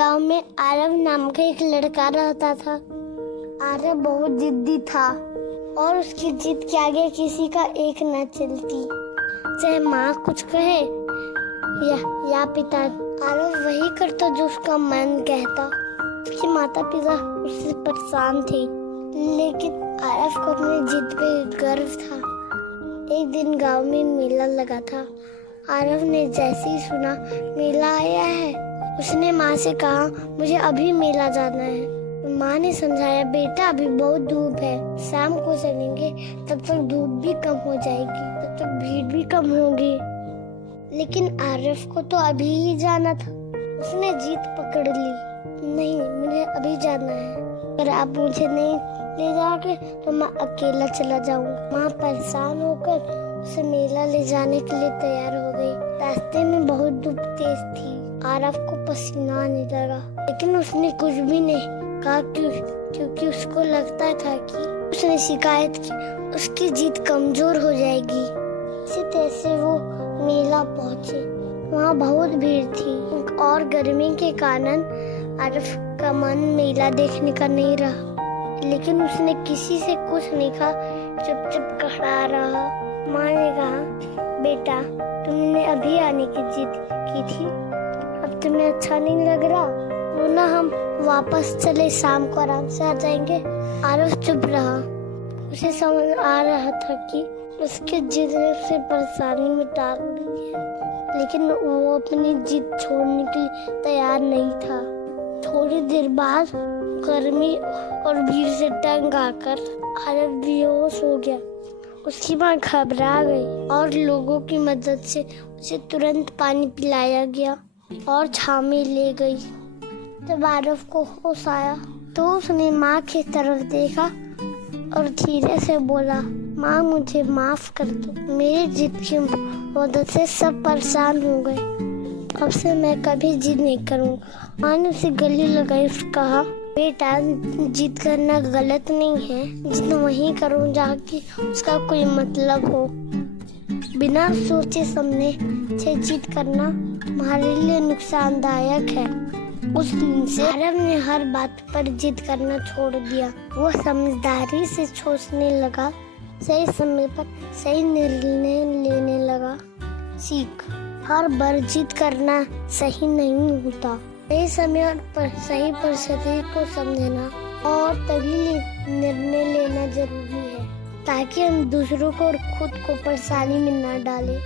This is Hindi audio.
गांव में आरव नाम का एक लड़का रहता था। आरव बहुत जिद्दी था और उसकी जिद के आगे किसी का एक न चलती, चाहे माँ कुछ कहे या पिता। आरव वही करता जो उसका मन कहता। उसके माता पिता उससे परेशान थे, लेकिन आरव को अपनी जिद पे गर्व था। एक दिन गांव में मेला लगा था। आरव ने जैसे ही सुना मेला आया है, उसने माँ से कहा, मुझे अभी मेला जाना है। माँ ने समझाया, बेटा अभी बहुत धूप है, शाम को चलेंगे, तब तक धूप भी कम हो जाएगी, तब तक भीड़ भी कम होगी। लेकिन आरव को तो अभी ही जाना था। उसने जीत पकड़ ली, नहीं मुझे अभी जाना है, अगर आप मुझे नहीं ले जाओगे तो मैं अकेला चला जाऊंगा। माँ परेशान होकर उसे मेला ले जाने के लिए तैयार हो गई। रास्ते में बहुत धूप तेज थी। आरव को पसीना आने लगा, लेकिन उसने कुछ भी नहीं कहा क्योंकि उसको लगता था कि उसने शिकायत की उसकी जीत कमजोर हो जाएगी। इसी तरह से वो मेला पहुंचे। वहाँ बहुत भीड़ थी और गर्मी के कारण आरव का मन मेला देखने का नहीं रहा, लेकिन उसने किसी से कुछ नहीं कहा, चुपचाप खड़ा रहा। माँ ने कहा, बेटा तुमने अभी आने की जिद की थी, अब तुम्हें अच्छा नहीं लग रहा, वो ना हम वापस चले, शाम को आराम से आ जाएंगे। आरव चुप रहा। उसे समझ आ रहा था कि उसके जिद ने उसे परेशानी में डाल दी है, लेकिन वो अपनी जिद छोड़ने के लिए तैयार नहीं था। थोड़ी देर बाद गर्मी और भीड़ से तंग आकर आरव बेहोश हो गया। उसकी माँ घबरा गई और लोगों की मदद से उसे तुरंत पानी पिलाया गया और छांव में ले गई। जब आरव को होश आया तो उसने माँ की तरफ देखा और धीरे से बोला, माँ मुझे माफ कर दो, मेरी जिद की मदद से सब परेशान हो गए, अब से मैं कभी जिद नहीं करूँगा। माँ ने उसे गले लगाई और कहा, बेटा जिद करना गलत नहीं है, जिद वहीं करो जहाँ की उसका कोई मतलब हो। बिना सोचे समझे जिद करना तुम्हारे लिए नुकसानदायक है। उस दिन से आरव ने हर बात पर जिद करना छोड़ दिया। वो समझदारी से सोचने लगा, सही समय पर सही निर्णय लेने लगा। सीख, हर बार जिद करना सही नहीं होता। सही समय और सही परिस्थिति को समझना और तभी निर्णय लेना जरूरी है, ताकि हम दूसरों को और खुद को परेशानी में न डालें।